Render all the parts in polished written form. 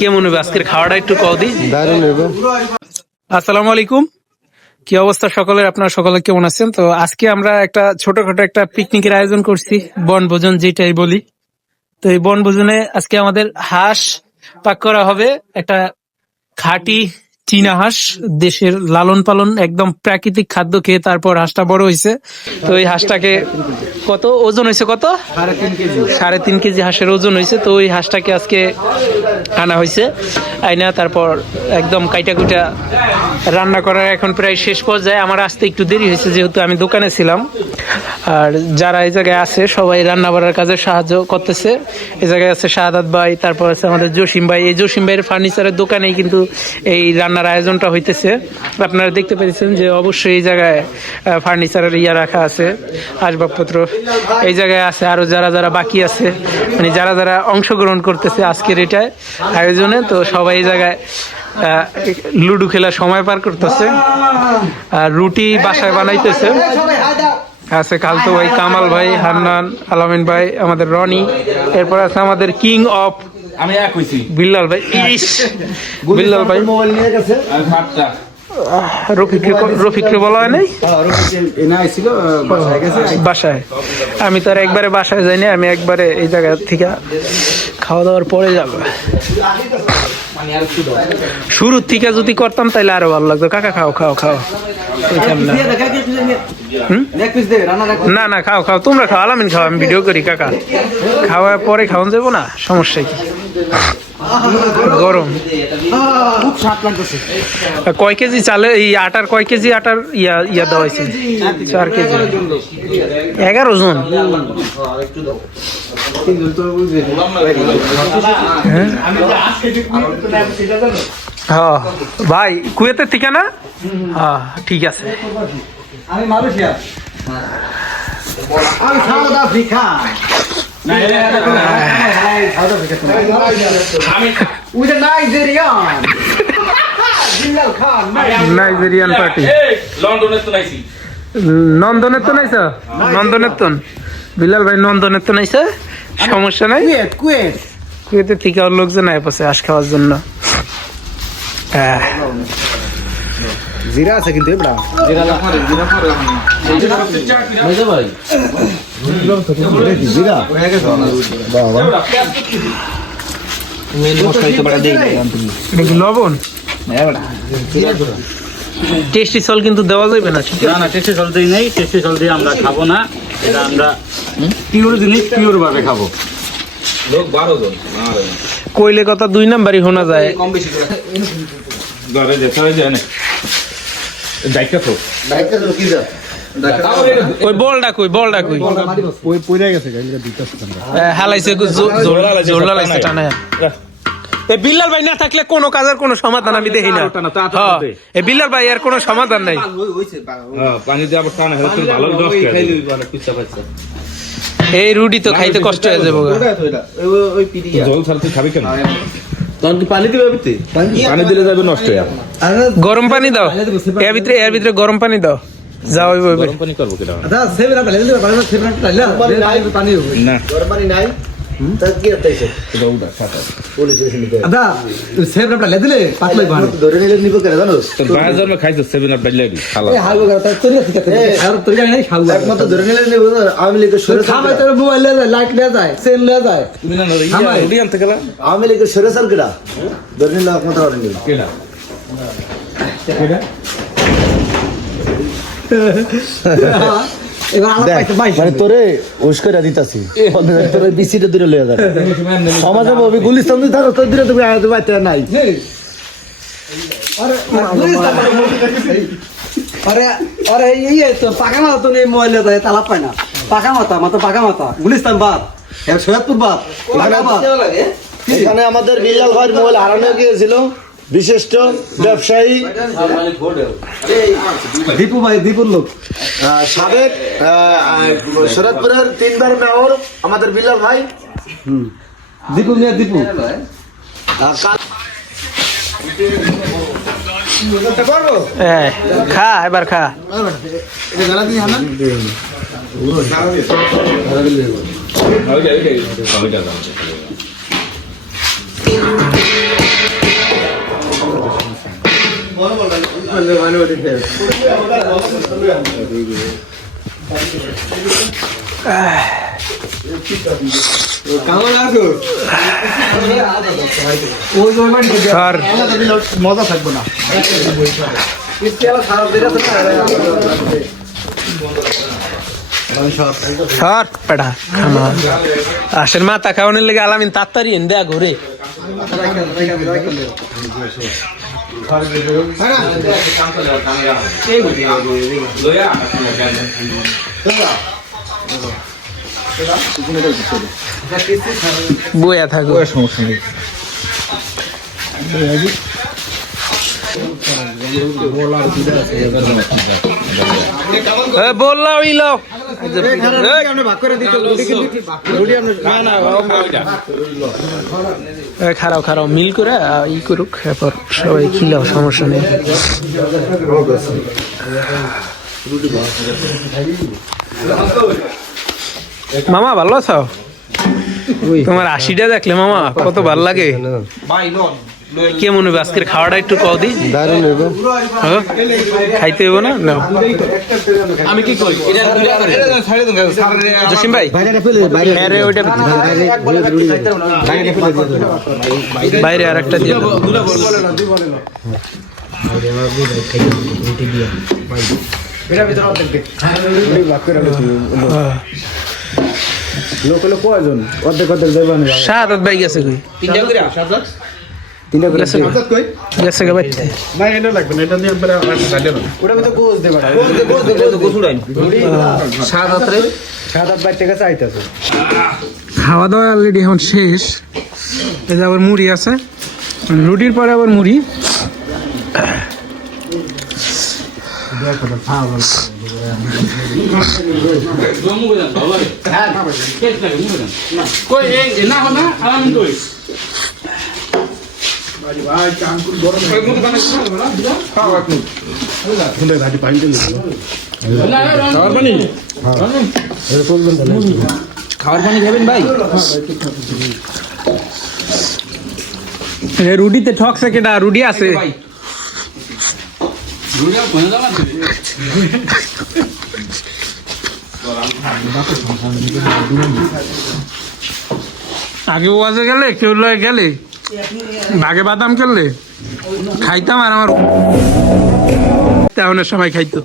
কেমন হবে আজকের খাওয়াটা একটু কও দি। আসসালামু আলাইকুম, কি অবস্থা সকলের? আপনারা সকলে কেমন আছেন? তো আজকে আমরা একটা ছোটখাটো একটা পিকনিকের আয়োজন করছি, বনভোজন যেটাই বলি। তো এই বনভোজনে আজকে আমাদের হাঁস পাক করা হবে, একটা খাঁটি চীনা হাঁস, দেশের লালন পালন একদম প্রাকৃতিক খাদ্য খেয়ে তারপর হাঁসটা বড় হয়েছে। তো এই হাঁসটাকে কত ওজন হয়েছে? কত? 3.5 কেজি হাঁসের ওজন হয়েছে। তো ওই হাঁসটাকে আজকে আনা হয়েছে, আইনা তারপর একদম কাইটা কুইটা রান্না করার এখন প্রায় শেষ পর্যায়ে। আমার আসতে একটু দেরি হয়েছে যেহেতু আমি দোকানে ছিলাম। আর যারা এই জায়গায় আছে সবাই রান্না বাড়ার কাজে সাহায্য করতেছে। এই জায়গায় আছে শাহাদাত ভাই, তারপর আছে আমাদের জসিম ভাই। এই জসিম ভাইয়ের ফার্নিচারের দোকানেই কিন্তু এই রান্নার আয়োজনটা হইতেছে। আপনারা দেখতে পেয়েছেন যে অবশ্যই এই জায়গায় ফার্নিচারের রাখা আছে, আসবাবপত্র এই জায়গায় আছে। আরো যারা যারা বাকি আছে, মানে যারা যারা অংশগ্রহণ করতেছে আজকের এটায় আয়োজনে, তো সবাই এই জায়গায় লুডো খেলা সময় পার করতেছে। আর রুটি বাসায় বানাইতেছে আছে খালতো ভাই, কামাল ভাই, হান্নান, আলামিন ভাই, আমাদের রনি, এরপর আছে আমাদের কিং অফ আমি এক হইছি বিল্লাল ভাই। বিল্লাল ভাই রফিককে বলা হয় নাই বাসায়। আমি তো আর একবারে বাসায় যাইনি, আমি একবারে এই জায়গা থেকে খাওয়া দাওয়ার পরে যাব। শুরুর থেকে যদি করতাম তাহলে আরো ভালো লাগতো। কাকা খাও খাও খাও, না না খাও খাও, তোমরা খাও, আলামিন খাও, আমি ভিডিও করি। কাকা খাওয়া পরে খাওয়ান যাবো না, সমস্যা কি? গরম খুব স্বাদ লাগতেছে। কয় কেজি চালে এই আটার, কয় কেজি আটার ইয়া দেওয়া হয়েছে? 4 কেজি, 11 জন। হ্যাঁ ভাই, কুয়েতের ঠিকানা? হ্যাঁ ঠিক আছে। আমি মালয়েশিয়া, আমি সাউথ আফ্রিকা। Nigerian party. নন্দনের তো নাইছ? নন্দনের তো বিলাল ভাই নন্দনের তো নাইছে, সমস্যা নাই। কুয়েতের থেকে আর লোকজন আয় পাশে আশ খাওয়ার জন্য। জিরা আছে কিন্তু লবণ টেস্টি সল কিন্তু দেওয়া যাবে না। না না, টেস্টি সল দিই নাই, টেস্টি সল দিয়ে আমরা খাবো না। এটা আমরা পিওর জিনিস পিওর ভাবে খাবো। লোক 12 জন কইলে কথা 2 নাম্বারই শোনা যায়। কম বেশি ধরে যেতে হয় জানে ডাইকা তো কি যা ওই বলটা কই, বলটা কই? ওই পয়রা গেছে গাইলে দিতাছ তোমরা। হালাইছে জোরলা লাইছে টানা। এই বিল্লাল ভাই না থাকলে কোনো কাজের কোনো সমাধান আমি দেখি না। এই বিল্লাল ভাই এর কোনো সমাধান নাই। পানি দিয়ে আবার টানা হলে ভালো দশ খাইলি মানে কুচ্চা পাচ্ছা। এই রুটি তো খাইতে কষ্ট হয়ে যাবে। ওই পিডি জল ছাড়া তুই খাবি কেন? তখন কি পানি দিবে বিতে? পানি দিলে যাবে নষ্ট হয়ে। গরম পানি দাও এর ভিতরে গরম পানি দাও। যাও ওই গরম পানি করবো কেন? আচ্ছা সেভেন আপ ঢেলে দিবে, সেভেন আপ ঢাইলা পানি হবে না, গরম পানি নাই। তা কি হইছে? রৌদা ফাটা পুলিশ এসে নিতে। আদা সেভেন আপ ঢেলে দিলে পাতলাই বান ধরে নিলে নিব কেন জানো? তোর গায়ে জন্মে খাইছিস 7 আপ ডাইলাই খালা। এই হাগো গা তা তোর ঠিক আছে। আর তোর গায়ে নাই খাও। একমাত্র ধরে নিলে নিব না। আওয়ামী লীগের সরে খাবাই তোর মোবাইল লয়ে যায়, লাইট লয়ে যায়, সেল লয়ে যায়। তুমি না রুটি আনতে গেলা? আওয়ামী লীগের সরে সার কেডা? ধরে নিলে একমাত্র ধরে নিল কেডা কেডা? মানে তোরে উস্করা দিতাছি, তোরে বিসিটা দূরে লয়ে যাবে সমাজে ববি গুলিস্তান দিতে তোর দূরে তুমি আয় বাইতে নাই। আরে আরে এই তো পাকা মাথা তো নেই, মোবাইল লয়ে যায় তালা পায় না। পাকা মাথা মাথা পাকা মাথা গুলিস্তান বাদ, সৈয়দপুর বাদ। এখানে আমাদের বিল্লাল ভাইয়ের মোবাইল হারানো গিয়েছিল। বিশিষ্ট ব্যবসায়ী দীপু ভাই, দীপুর লোক, সাবেক শরৎপুরের 3বার মেয়র আমাদের বিল্লাল ভাই। দীপু মিয়া দীপু খা, এবার খা। ওইটা স্যার মজা থাকবো না স্যার পেটা খামা আসের মাথা খাওয়ানোর লেগে আলামিন তাড়াতাড়ি এনে দেয়া ঘুরে বইয়া থাকো সমস্যা নেই বললা ওইলো খারাপ খারাপ মিল করে ই করুক এরপর সবাই খিলাও সমস্যা নেই মামা ভালো আছো তোমার 80টা দেখলে মামা কত ভালো লাগে কেমন হবে আজকের খাওয়াটা একটু কও দি খাইতে হইব না আমি কি করি জসিম ভাই আরে ওইটা বাইরে আর একটা দিয়ে শাহাদাত ভাই গেছে কই গেছে গে ভাই খাওয়া দাওয়া অলরেডি এখন শেষ এই যে আবার মুড়ি আছে রুটির পরে আবার মুড়ি খাবার পানি খাবেন ভাই রুটিতে ঠকছে কেটা রুটি আছে আগে ওয়াজে গেলে কেউ লয়ে গেলে ভাগে বাদাম করলে খাইতাম আর আমার তেমনের সময় খাইতো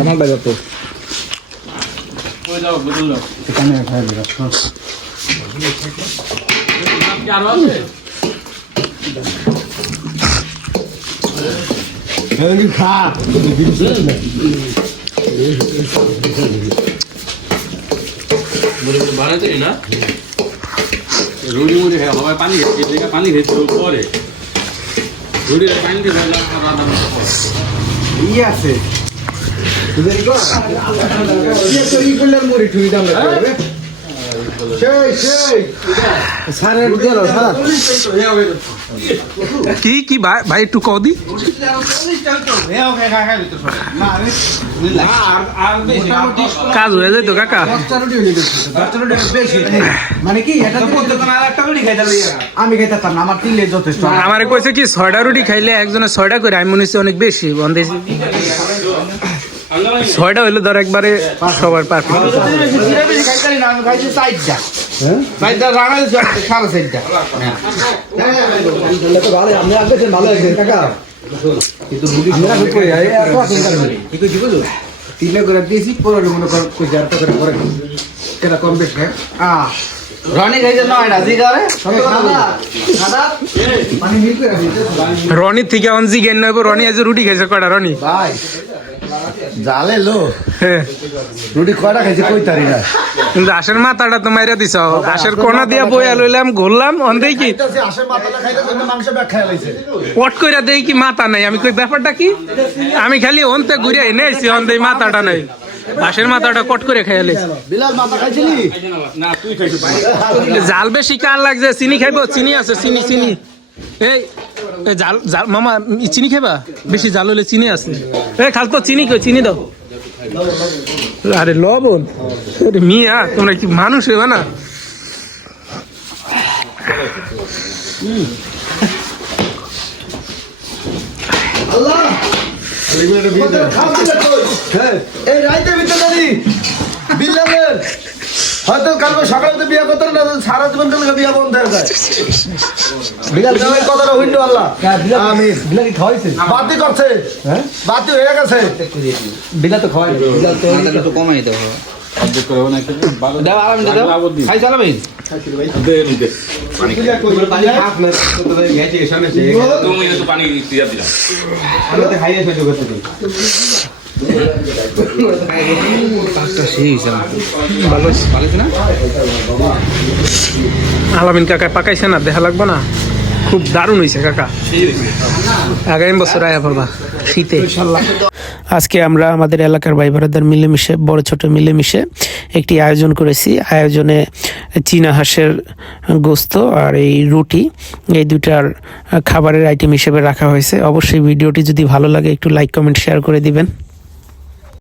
আমার বাজার তো খা বানাতে না রুটি মুড়ি খাওয়া সবাই পানি খেতে পানি খেতে পরে রুটি পানি দিয়ে ইয়ে আছে কি কি ভাই একটু কদি কাজ হয়ে যায় তো কাকা মানে কি আমি খাইতাম না আমার 3 লে যথেষ্ট আমার কইছে কি 6টা রুটি খাইলে একজনের 6টা করে আমি মনে হচ্ছে অনেক বেশি বন্ধে 6টা হইলে ধর একবারে সবার পারফেক্ট তিলে করে দিয়েছি পরে মনে কর কম বেশি রনি খাইছে 9টা জি করে রনি থেকে অনজি গেন নইব রনি আজ রুটি খাইছে কয়টা রনি ভাই জালে লো হ্যাঁ রুটি কয়টা খাইছে কই তারি না কিন্তু আশের মাথাটা তো মাইরা দিছ আশের কোনা দিয়া বইয়া লইলাম ঘুরলাম অন্ধেই কি আশের মাথাটা খাইতে মাংস ব্যাগ খাই লাইছে পট কইরা দেই কি মাথা নাই আমি কই ব্যাপারটা কি আমি খালি অন্তে ঘুরে এনে আইছি অন্ধেই মাথাটা নাই আশের মাথাটা কট করে খাইলে বিলাল মাথা খাইছিলি না তুই খাইছিস জাল বেশি কার লাগছে চিনি খাইবো চিনি আছে চিনি চিনি এই জাল জাল মামা চিনি খাইবা বেশি জাল হইলে চিনি আছে এই খাল তো চিনি কই চিনি দাও আরে লবণ, আরে মিয়া তোমরা কি মানুষ হইবা না? আল্লাহ এই রাইতে ভিতরে বিল্লালের হয়তো কালকে সকালে তো বিয়ে করতে না, সারা জীবন কালকে বিয়ে বন্ধ হয়ে যায়। বিলাল এই কথাটা হইল আল্লাহ আমিন। বিলাল কি খাওয়াইছে? বাতি করছে, হ্যাঁ বাতি হয়ে গেছে। বিলাল তো খাওয়াই, বিলাল তো একটু কমাই দাও। অর্ধেক করে না একটু ভালো দাও আরাম দাও। খাই চালাবে পানি হাফ না তো তো গেছে সামনে সে তুমি একটু পানি দিয়ে দিলাম। আমি তো খাইয়ে সহ্য করতে দিই। আলামিন কাকা পাকাইছে না, দেখা লাগবে না? খুব দারুণ হয়েছে কাকা, আগামী বছর আয়া পড়বা শীতে। আজকে আমরা আমাদের এলাকার ভাই বোনেদের মিলেমিশে, বড় ছোট মিলেমিশে একটি আয়োজন করেছি। আয়োজনে চীনা হাঁসের গোস্ত আর এই রুটি, এই দুটার খাবারের আইটেম হিসেবে রাখা হয়েছে। অবশ্যই ভিডিওটি যদি ভালো লাগে একটু লাইক কমেন্ট শেয়ার করে দিবেন।